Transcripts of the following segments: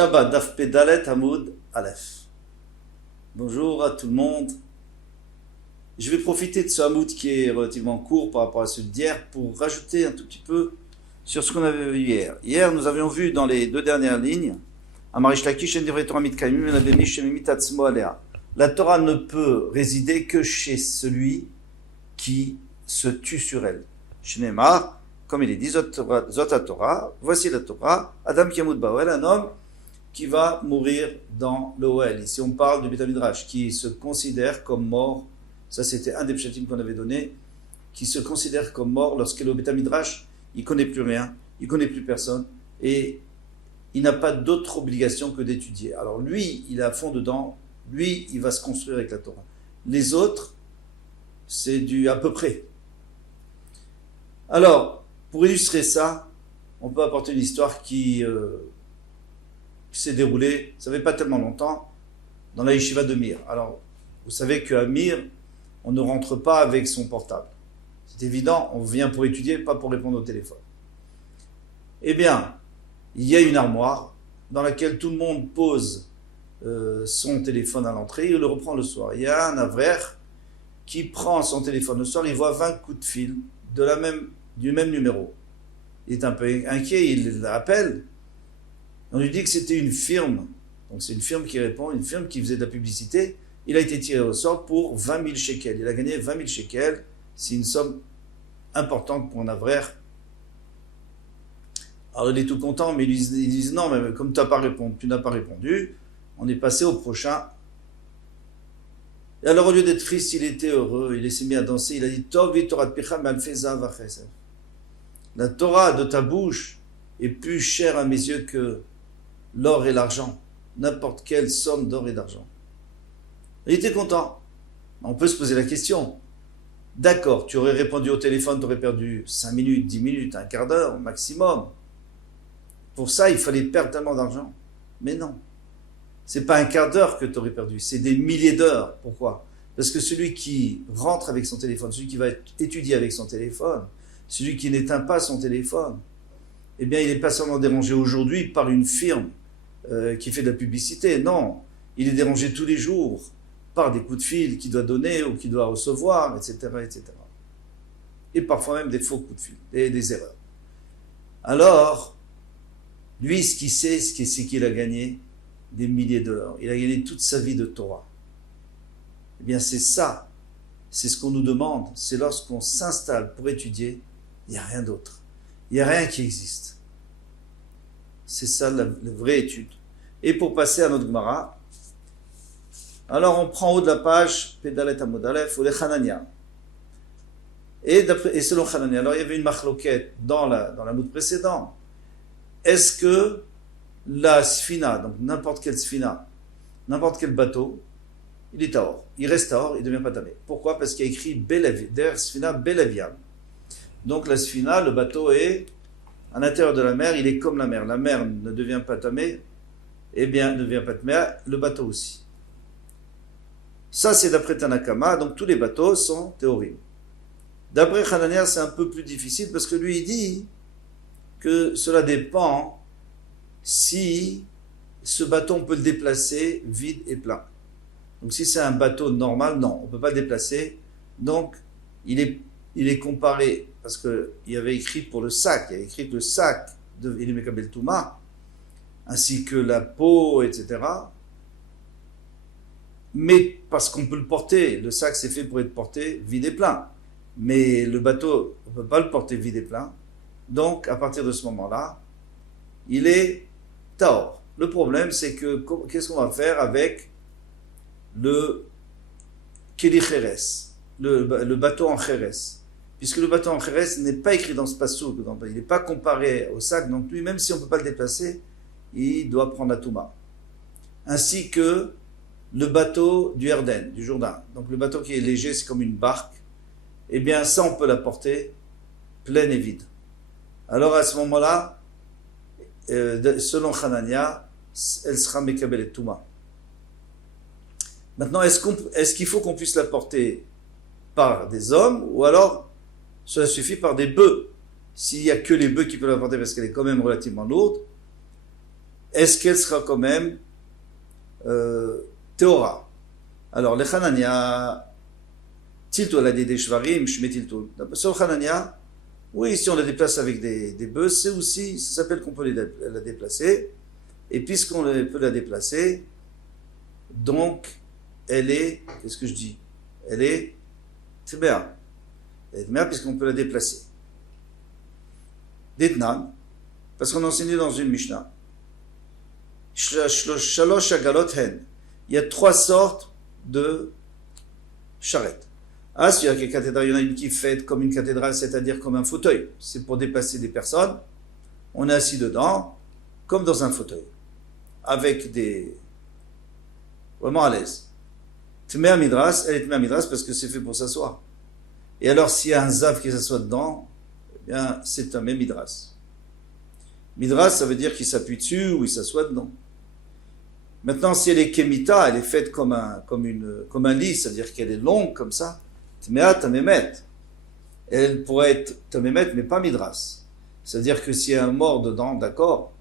Shabbat Daf Pedalet Hamoud Aleph. Bonjour à tout le monde. Je vais profiter de ce Hamoud qui est relativement court par rapport à celui d'hier pour rajouter un tout petit peu sur ce qu'on avait vu hier. Hier, nous avions vu dans les deux dernières lignes la Torah ne peut résider que chez celui qui se tue sur elle. Shneimar, comme il est dit, Zot Torah, voici la Torah, Adam Kiamut Ba'oel, un homme qui va mourir dans le Oel. Ici, on parle du Beth Midrash, qui se considère comme mort. Ça, c'était un des pshatim qu'on avait donné, qui se considère comme mort lorsqu'il est au Beth Midrash, il ne connaît plus rien, il ne connaît plus personne, et il n'a pas d'autre obligation que d'étudier. Alors lui, il est à fond dedans, lui, il va se construire avec la Torah. Les autres, c'est du à peu près. Alors, pour illustrer ça, on peut apporter une histoire qui s'est déroulée, ça fait pas tellement longtemps, dans la yeshiva de Mir. Alors, vous savez qu'à Mir, on ne rentre pas avec son portable. C'est évident, on vient pour étudier, pas pour répondre au téléphone. Eh bien, il y a une armoire dans laquelle tout le monde pose son téléphone à l'entrée et le reprend le soir. Il y a un avraire qui prend son téléphone le soir, il voit 20 coups de fil du même numéro. Il est un peu inquiet, il l'appelle. On lui dit que c'était une firme, donc c'est une firme qui répond, une firme qui faisait de la publicité. Il a été tiré au sort pour 20 000 shekels. Il a gagné 20 000 shekels, c'est une somme importante pour un avraire. Alors il est tout content, mais ils disent non, mais comme tu n'as pas répondu, on est passé au prochain. Et alors au lieu d'être triste, il était heureux, il s'est mis à danser, il a dit Tov Torah Picha Malfeza Vachesed. La Torah de ta bouche est plus chère à mes yeux que l'or et l'argent, n'importe quelle somme d'or et d'argent. Il était content. On peut se poser la question. D'accord, tu aurais répondu au téléphone, tu aurais perdu 5 minutes, 10 minutes, un quart d'heure au maximum. Pour ça, il fallait perdre tellement d'argent. Mais non. C'est pas un quart d'heure que tu aurais perdu, c'est des milliers d'heures. Pourquoi? Parce que celui qui rentre avec son téléphone, celui qui va étudier avec son téléphone, celui qui n'éteint pas son téléphone, eh bien, il n'est pas seulement dérangé aujourd'hui par une firme qui fait de la publicité. Non, il est dérangé tous les jours par des coups de fil qu'il doit donner ou qu'il doit recevoir, etc., etc. Et parfois même des faux coups de fil, des erreurs. Alors, lui, ce qu'il sait, c'est qu'il a gagné des milliers d'heures. Il a gagné toute sa vie de Torah. Eh bien, c'est ça. C'est ce qu'on nous demande. C'est lorsqu'on s'installe pour étudier, il n'y a rien d'autre. Il n'y a rien qui existe. C'est ça la vraie étude. Et pour passer à notre Gemara, alors on prend en haut de la page, Pedalet Amud Aleph, ou les Hanania. Et selon Hanania, alors il y avait une machloket dans la moud précédent. Est-ce que la sfina, donc n'importe quelle sfina, n'importe quel bateau, il est tahor. Il reste tahor, il ne devient pas tamé. Pourquoi? Parce qu'il y a écrit der sfina belaviam. Donc la sfina, le bateau est à l'intérieur de la mer, il est comme la mer. La mer ne devient pas tamé, eh bien, ne devient pas tamé, le bateau aussi. Ça, c'est d'après Tanakama, donc tous les bateaux sont théorim. D'après Hanania, c'est un peu plus difficile parce que lui, il dit que cela dépend si ce bateau, on peut le déplacer vide et plein. Donc si c'est un bateau normal, non, on ne peut pas le déplacer. Donc, il est comparé, parce qu'il y avait écrit pour le sac, il y avait écrit que le sac de Ilimekabel Touma, ainsi que la peau, etc. Mais parce qu'on peut le porter, le sac c'est fait pour être porté vide et plein. Mais le bateau, on ne peut pas le porter vide et plein. Donc, à partir de ce moment-là, il est tahor. Le problème, c'est que, qu'est-ce qu'on va faire avec le Keli Cheres, le bateau en Cheres? Puisque le bateau en Cheres n'est pas écrit dans ce passouk, il n'est pas comparé au sac, donc lui, même si on ne peut pas le déplacer, il doit prendre la Touma. Ainsi que le bateau du Erden, du Jourdain. Donc le bateau qui est léger, c'est comme une barque. Eh bien, ça, on peut la porter pleine et vide. Alors à ce moment-là, selon Hanania, elle sera Mekabel et Touma. Maintenant, est-ce qu'il faut qu'on puisse la porter par des hommes ou alors cela suffit par des bœufs? S'il n'y a que les bœufs qui peuvent la porter parce qu'elle est quand même relativement lourde, est-ce qu'elle sera quand même Théora? Alors, les Hanania, Tilto, elle a dit des Shvarim, Shmetilto. Sur Hanania, oui, si on la déplace avec des bœufs, c'est aussi, ça s'appelle qu'on peut la déplacer. Et puisqu'on peut la déplacer, donc, elle est, qu'est-ce que je dis? Elle est Tméa. Elle est Tméa puisqu'on peut la déplacer. D'Etnan, parce qu'on a enseigné dans une Mishnah. Shalosh Agalot Hen. Il y a 3 sortes de charrettes. Ah, s'il y a une cathédrale, il y en a une qui est faite comme une cathédrale, c'est-à-dire comme un fauteuil. C'est pour déplacer des personnes. On est assis dedans, comme dans un fauteuil. Avec des... vraiment à l'aise. Tmea Midras, elle est Tmea Midras parce que c'est fait pour s'asseoir. Et alors, s'il y a un zav qui s'assoit dedans, eh bien, c'est un Midras. Midras, ça veut dire qu'il s'appuie dessus ou il s'assoit dedans. Maintenant, si elle est Kemita, elle est faite comme un lit, c'est-à-dire qu'elle est longue comme ça, Tmea Tamemet. Elle pourrait être Tamemet, mais pas Midras. C'est-à-dire que s'il y a un mort dedans, d'accord,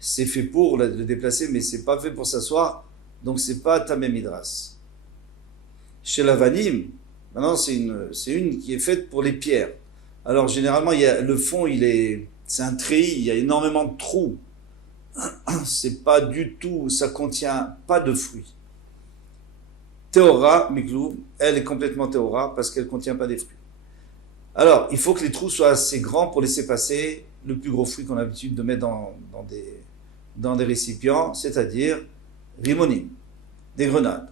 c'est fait pour le déplacer, mais c'est pas fait pour s'asseoir, donc c'est pas Tamé Midras. Chez la Vanim, maintenant c'est une qui est faite pour les pierres. Alors généralement, le fond, c'est un treillis, il y a énormément de trous. C'est pas du tout, ça contient pas de fruits. Théora, Miklou, elle est complètement Théora parce qu'elle contient pas des fruits. Alors, il faut que les trous soient assez grands pour laisser passer le plus gros fruit qu'on a l'habitude de mettre dans des récipients, c'est-à-dire rimonim, des grenades.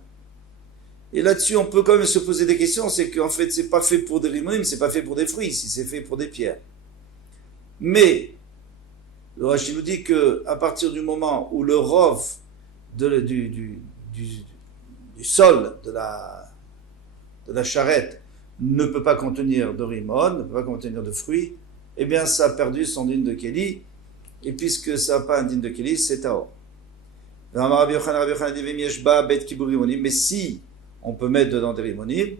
Et là-dessus, on peut quand même se poser des questions, c'est qu'en fait, c'est pas fait pour des rimonim, c'est pas fait pour des fruits, si c'est fait pour des pierres. Mais, le Rashi nous dit que à partir du moment où le rov du sol de la charrette ne peut pas contenir de rimon, ne peut pas contenir de fruits, eh bien ça a perdu son digne de Kéli, et puisque ça n'a pas un digne de Kéli, c'est Taor. Mais si on peut mettre dedans des rimonim,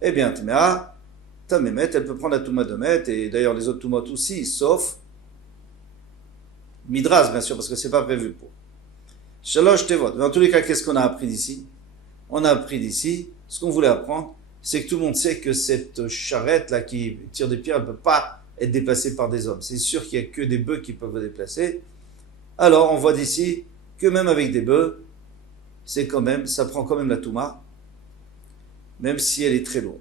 eh bien Tmea, Tamemet, elle peut prendre la Touma de Met, et d'ailleurs les autres Toumot aussi, sauf Midras, bien sûr, parce que c'est pas prévu pour. Shalosh Tevot. Dans tous les cas, qu'est-ce qu'on a appris d'ici? On a appris d'ici, ce qu'on voulait apprendre, c'est que tout le monde sait que cette charrette-là qui tire des pierres, elle ne peut pas être déplacée par des hommes. C'est sûr qu'il n'y a que des bœufs qui peuvent le déplacer. Alors, on voit d'ici que même avec des bœufs, ça prend quand même la Touma, même si elle est très lourde.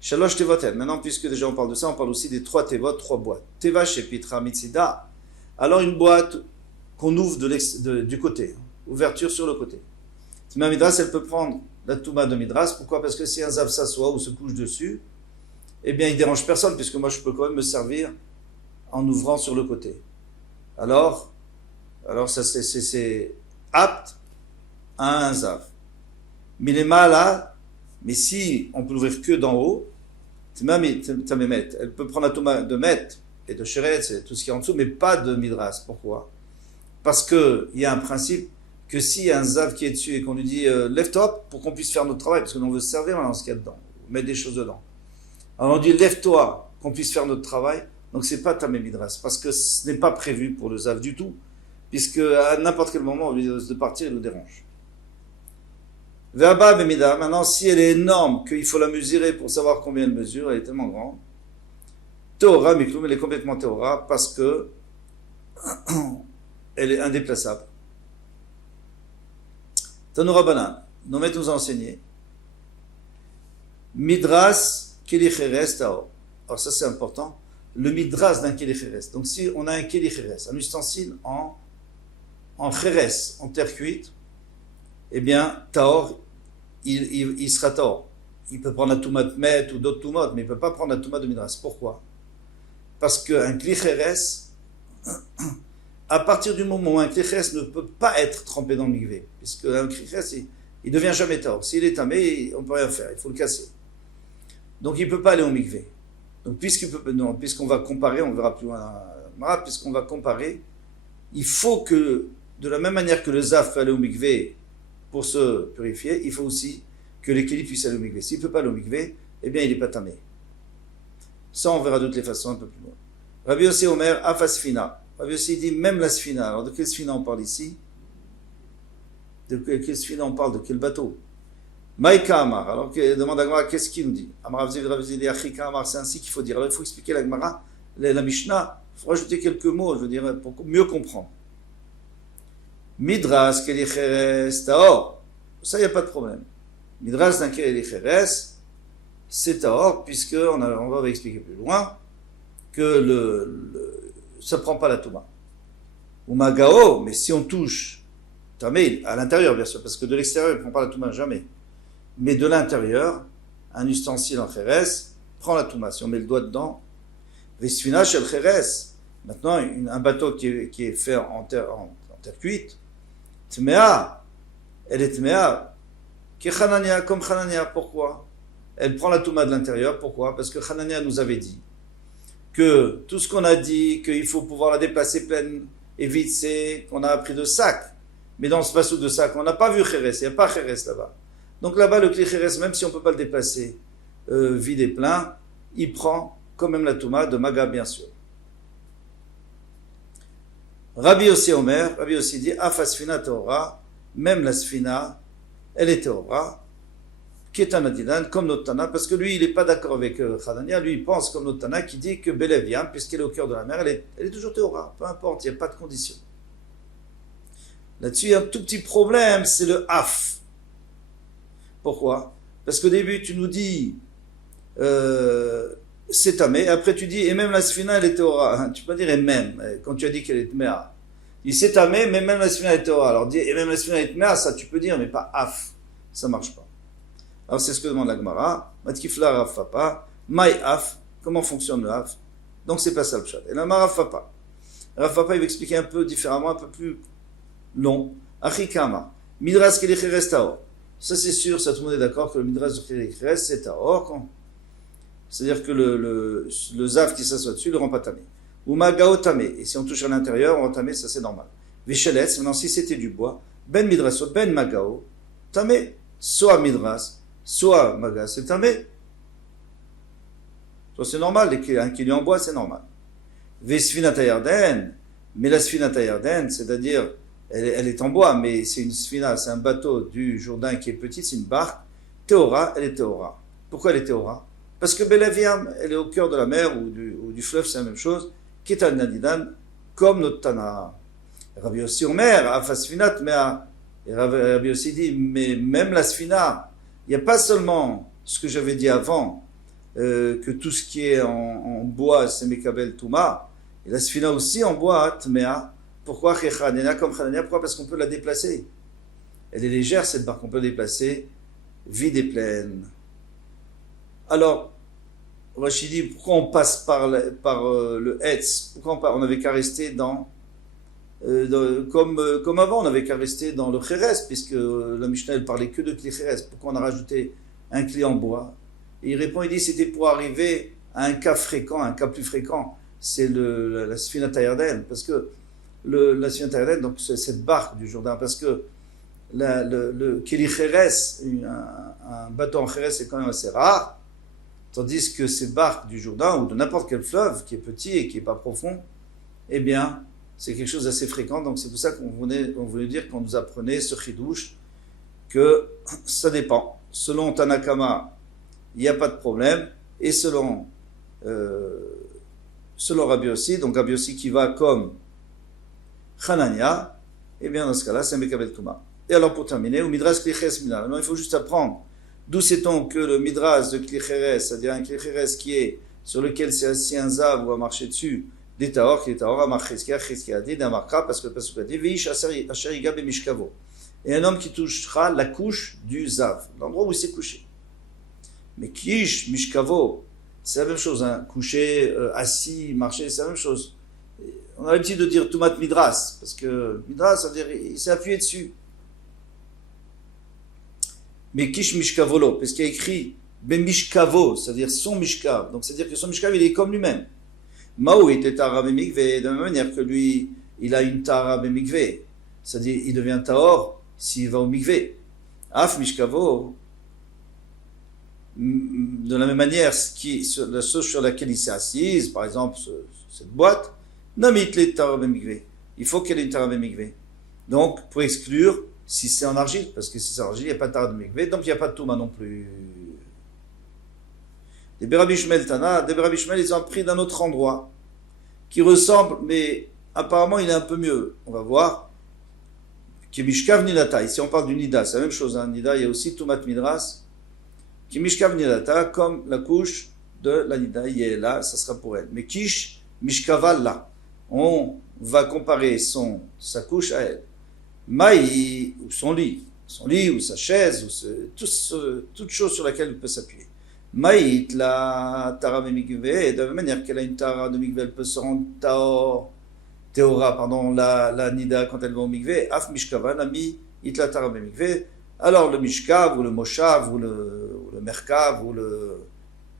Shalosh Tevotel. Maintenant, puisque déjà on parle de ça, on parle aussi des 3 Tevot, 3 boîtes. Teva Shepitra Mitzida. Alors, une boîte qu'on ouvre du côté, ouverture sur le côté. Tmea Midras, elle peut prendre la Touma de Midras. Pourquoi? Parce que si un zav s'assoit ou se couche dessus, eh bien, il dérange personne, puisque moi, je peux quand même me servir en ouvrant sur le côté. Alors ça, c'est apte à un zav. Milema là, mais si on peut l'ouvrir que d'en haut, elle peut prendre la Touma de Met et de Sheret, c'est tout ce qui est en dessous, mais pas de Midras. Pourquoi? Parce qu'il y a un principe que s'il y a un zav qui est dessus et qu'on lui dit lève-toi pour qu'on puisse faire notre travail, parce que nous on veut se servir dans ce qu'il y a dedans, mettre des choses dedans. Alors on dit lève-toi qu'on puisse faire notre travail, donc c'est pas Tamé Midras, parce que ce n'est pas prévu pour le zav du tout, puisque à n'importe quel moment on lui dit de partir, il nous dérange. Verba Bemida, maintenant si elle est énorme, qu'il faut la mesurer pour savoir combien elle mesure, elle est tellement grande, Théora, Mikloum, elle est complètement Théora, parce que elle est indéplaçable. Tanoura Banan, nos maîtres nous ont enseigné Midras Kelicheres Tao. Alors ça c'est important, le Midras d'un Kelicheres. Donc si on a un Kelicheres, un ustensile en Cheres, en terre cuite, eh bien Taor, il sera Taor. Il peut prendre la Touma de Met ou d'autres Toumot, mais il ne peut pas prendre la Touma de Midras. Pourquoi? Parce qu'un Kelicheres, à partir du moment où un kliches ne peut pas être trempé dans le mikvé, puisque un kliches, il ne devient jamais tard. S'il est tamé, on ne peut rien faire, il faut le casser. Donc il ne peut pas aller au mikvé. Donc puisqu'on va comparer, on verra plus loin, puisqu'on va comparer, il faut que, de la même manière que le zaf peut aller au mikvé pour se purifier, il faut aussi que les kéli puissent aller au mikvé. S'il ne peut pas aller au mikvé, eh bien il n'est pas tamé. Ça on verra de toutes les façons un peu plus loin. Rabbi Yossi Omer, Afasfina. Rabbi Yossi dit même la sfina. Alors de quelle sfina on parle ici? De quelle sfina on parle? De quel bateau? Maïka Amar. Alors demande à Gemara, qu'est-ce qu'il nous dit? Amar Rabbi Achika Amar, c'est ainsi qu'il faut dire. Alors il faut expliquer la Gemara, la Mishnah. Il faut rajouter quelques mots, je veux dire, pour mieux comprendre. Midras Kelicheres Taor. Ça, il n'y a pas de problème. Midras d'un Kelicheres, c'est Taor, puisque on va expliquer plus loin que ça ne prend pas la Touma. Ou Magao, mais si on touche, Tamé, à l'intérieur bien sûr, parce que de l'extérieur, il ne prend pas la Touma jamais. Mais de l'intérieur, un ustensile en Kheres prend la Touma. Si on met le doigt dedans, Vesfina shel Kheres, maintenant un bateau qui est fait en terre cuite, Tmea, elle est Tmea, comme Hanania, pourquoi? Elle prend la Touma de l'intérieur, pourquoi? Parce que Hanania nous avait dit que tout ce qu'on a dit, qu'il faut pouvoir la déplacer pleine et vite, c'est qu'on a appris de sac. Mais dans ce passage de sac, on n'a pas vu Kheres, il n'y a pas Kheres là-bas. Donc là-bas, le Kli Kheres, même si on ne peut pas le déplacer vide et plein, il prend quand même la Touma de Maga, bien sûr. Rabbi Yossi Omer, Rabbi Yossi dit, Afa Sfina Teora, même la Sfina, elle est Teora, qui est un Adidan, comme notre Tana, parce que lui, il n'est pas d'accord avec Hanania, lui, il pense comme notre Tana, qui dit que Beleviam, puisqu'elle est au cœur de la mer, elle est toujours Teora, peu importe, il n'y a pas de condition. Là-dessus, il y a un tout petit problème, c'est le Af. Pourquoi? Parce qu'au début, tu nous dis c'est tamé, après tu dis et même la sfina elle est Théora. Tu peux pas dire et même, quand tu as dit qu'elle est Tméa. Tu dis c'est tamé, mais même la sfina est Théora. Alors dis et même la sfina est Tméa, ça tu peux dire, mais pas af. Ça marche pas. Alors c'est ce que demande la Gemara. Matkifla Rav Papa, Maï af, comment fonctionne le af? Donc c'est pas ça le pshat. Et là, Rav Papa. Rav Papa il va expliquer un peu différemment, un peu plus long. Achikama, Midras Kelicheres Taor. Ça c'est sûr, ça tout le monde est d'accord que le Midras de Kelicheres c'est Taor. C'est-à-dire que le zav qui s'assoit dessus le rend pas tamé. Ou magao tamé. Et si on touche à l'intérieur, on rend tamé, ça c'est normal. Vécheletz, maintenant si c'était du bois, ben midraso, ben magao, tamé. Soit midras, soit maga, c'est tamé. Soit c'est normal, un kilo en bois, c'est normal. Vesfinata yarden, mais la sfinata yarden, c'est-à-dire, elle est en bois, mais c'est une sfina, c'est un bateau du Jourdain qui est petit, c'est une barque. Théora, elle est théora. Pourquoi elle est théora? Parce que Belaviam, elle est au cœur de la mer ou du fleuve, c'est la même chose. Kital Nadidan, comme notre Tana. Rabbi Yossi Omer, Afasfinat, mais Rabbi Yossi dit, mais même la Sfina, il n'y a pas seulement ce que j'avais dit avant, que tout ce qui est en bois, c'est Mekabel Touma, et la Sfina aussi en bois, Tmea. Pourquoi Chechanena comme Chanania? Pourquoi? Parce qu'on peut la déplacer. Elle est légère, cette barque, on peut la déplacer, vide et pleine. Alors, Rachid dit, pourquoi on passe par le Hetz? Pourquoi on n'avait qu'à rester comme avant, on n'avait qu'à rester dans le Kheres, puisque la Mishnah elle parlait que de Kli Kheres. Pourquoi on a rajouté un Kli en bois? Et il répond, il dit, c'était pour arriver à un cas fréquent, un cas plus fréquent, c'est la Sfinata Yarden, parce que la Sfinata Yarden, donc c'est cette barque du Jourdain, parce que le Kli Kheres, un bateau en Kheres, c'est quand même assez rare. Tandis que ces barques du Jourdain ou de n'importe quel fleuve qui est petit et qui n'est pas profond, eh bien, c'est quelque chose d'assez fréquent. Donc c'est pour ça qu'on voulait dire qu'on nous apprenait ce chidouche, que ça dépend. Selon Tanakama, il n'y a pas de problème. Et selon Rabbi Yossi, donc Rabbi Yossi qui va comme Hanania, eh bien dans ce cas-là, c'est Mekabel Touma. Et alors pour terminer, au Midras Kliches Minal. Non, il faut juste apprendre. D'où sait-on que le midras de Klicheres, c'est-à-dire un Klicheres qui est sur lequel c'est assis un zav ou à marcher dessus, des taor, qui est taor, amar cheskia, cheskia, dit d'amarka, parce que le pasuk a dit, veish asheriga bemishkavo. Et un homme qui touchera la couche du zav, l'endroit où il s'est couché. Mais kish, mishkavo, c'est la même chose, hein. Coucher, assis, marcher, c'est la même chose. On a l'habitude de dire tumat midras, parce que midras, ça veut dire, il s'est appuyé dessus. Mais kish mishkavolo, parce qu'il y a écrit ben mishkavo, c'est-à-dire son mishkav. Donc c'est-à-dire que son mishkav, il est comme lui-même. Mao était tara bemikve, de la même manière que lui, il a une tara bemikve. C'est-à-dire, il devient taor s'il va au mikve. Af mishkavo, de la même manière, la chose sur laquelle il s'est assise, par exemple, cette boîte, Namit le tara bemikve. Il faut qu'elle ait une tara bemikve. Donc, pour exclure, si c'est en argile, parce que si c'est en argile, il n'y a pas de tara bemikve, donc il n'y a pas de touma non plus. Des Berabishmel Tana, des Berabishmel, ils ont appris d'un autre endroit, qui ressemble, mais apparemment il est un peu mieux. On va voir. Qui Mishkav Nilata. Ici on parle du Nida, c'est la même chose. Hein. Nida, il y a aussi Tumat Midras. Qui Mishkav Nilata, comme la couche de la Nida, il est là, ça sera pour elle. Mais Kish Mishkaval là. On va comparer sa couche à elle. Maï, ou son lit ou sa chaise, ou toute chose sur laquelle elle peut s'appuyer. Maït, la Tara de Mikvé, de la même manière qu'elle a une Tara de Mikvé, elle peut se rendre Théora, pardon, la Nida quand elle va au Mikvé, Af Mishkava, Nami, It la Tara de Mikvé. Alors le Mishkav, ou le Moshav, ou le Merkav,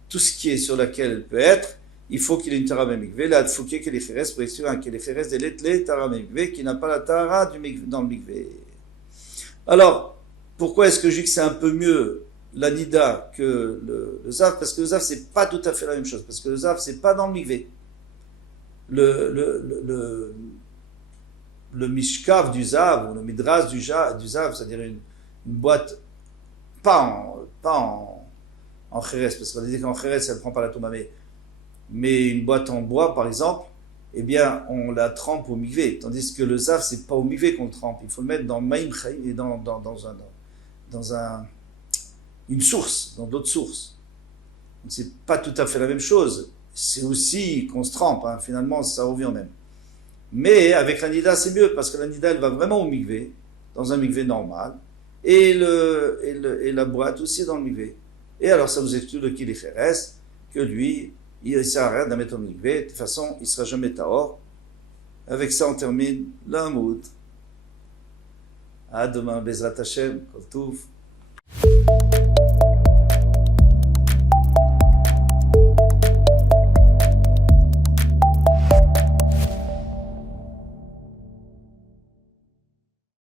tout ce qui est sur laquelle elle peut être, il faut qu'il ait une Tara de Mikvé. Là, il faut qu'il y ait les Khéres, pour expliquer que les Khéres, les Tara de Mikvé, qui n'a pas la Tara dans le Mikvé. Alors, pourquoi est-ce que je dis que c'est un peu mieux la Nida que le Zav? Parce que le Zav, c'est pas tout à fait la même chose. Parce que le Zav, c'est pas dans le Mikvé. Le Mishkav du Zav, ou le Midras du Zav, c'est-à-dire une boîte, pas en Khéres, parce qu'on a dit qu'en Khéres, elle ne prend pas la Touma, mais une boîte en bois, par exemple, eh bien, on la trempe au Mikvé. Tandis que le Zav, c'est pas au Mikvé qu'on le trempe. Il faut le mettre dans Maïm Chaim et dans une source, dans d'autres sources. Donc c'est pas tout à fait la même chose. C'est aussi qu'on se trempe, hein. Finalement ça revient au même. Mais avec la Nida c'est mieux, parce que la Nida elle va vraiment au Mikvé, dans un Mikvé normal, et la boîte aussi dans le Mikvé. Et alors ça vous exclut le Kili Khéres, que lui, il ne sert à rien de la mettre au Mikvé, de toute façon il ne sera jamais Tahor. Avec ça on termine l'Amoud. À demain, Bezrat Hashem, Kol Touv.